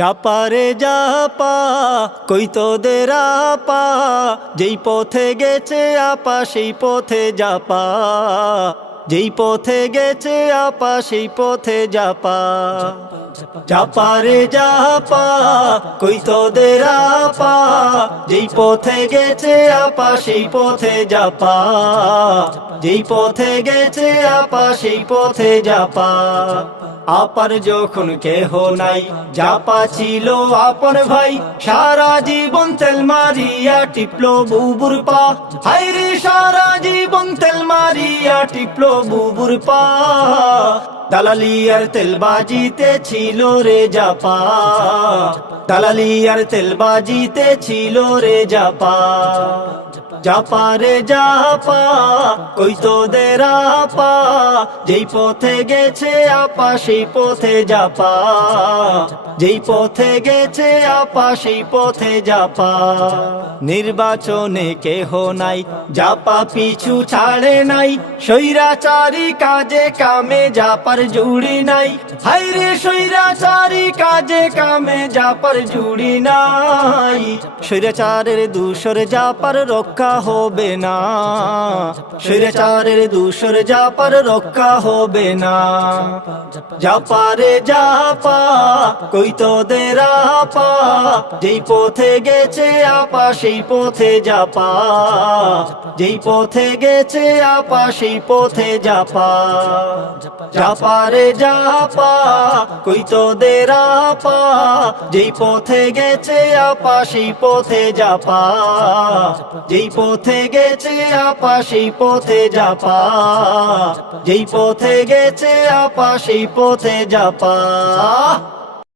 চাপারে জাপা কই তোদের আপা, যেই পথে গেছে আপা সেই পথে জাপা, যেই পথে গেছে আপা সেই পথে জাপা। চাপারে জাপা কই তোদের আপা, যেই পথে গেছে আপা সেই পথে জাপা, যেই পথে গেছে আপা সেই পথে জাপা। আপার যখন কেহ নাই জাপা ছিল আপন ভাই, সারা জীবন তেল মারিয়া টিপলো বুবুর পা, হায়রে সারা জীবন তেল মারিয়া টিপলো বুবুর পা। দালালি আর তেলবাজিতে ছিল রে জাপা, দালালি আর তেলবাজিতে ছিল রে জাপা। জাপা রে জাপা কই তোদের আপা, যেই পথে গেছে আপা সেই পথে জাপা, যেই পথে গেছে আপা সেই পথে জাপা। নির্বাচনে কেহ নাই জাপা পিছু ছাড়ে নাই, স্বৈরাচারী কাজে কামে জাপার জুড়ি নাই, হায়রে স্বৈরাচারী কাজে কামে জাপার জুড়ি নাই। স্বৈরাচারের দূষর জাপার রক্ষা হবে না, স্বৈরাচারের দূষর জাপার রক্ষা হবে না। জাপা রে জাপা কই তোদের আপা, যেই পথে গেছে আপা সেই পথে জাপা, যেই পথে গেছে আপা সেই পথে জাপা। জাপা রে জাপা কই তোদের আপা, যেই পথে গেছে আপা সেই পথে জাপা, যেই পথে গেছে আপা সেই পথে জাপা, যেই পথে গেছে আপা সেই পথে জাপা।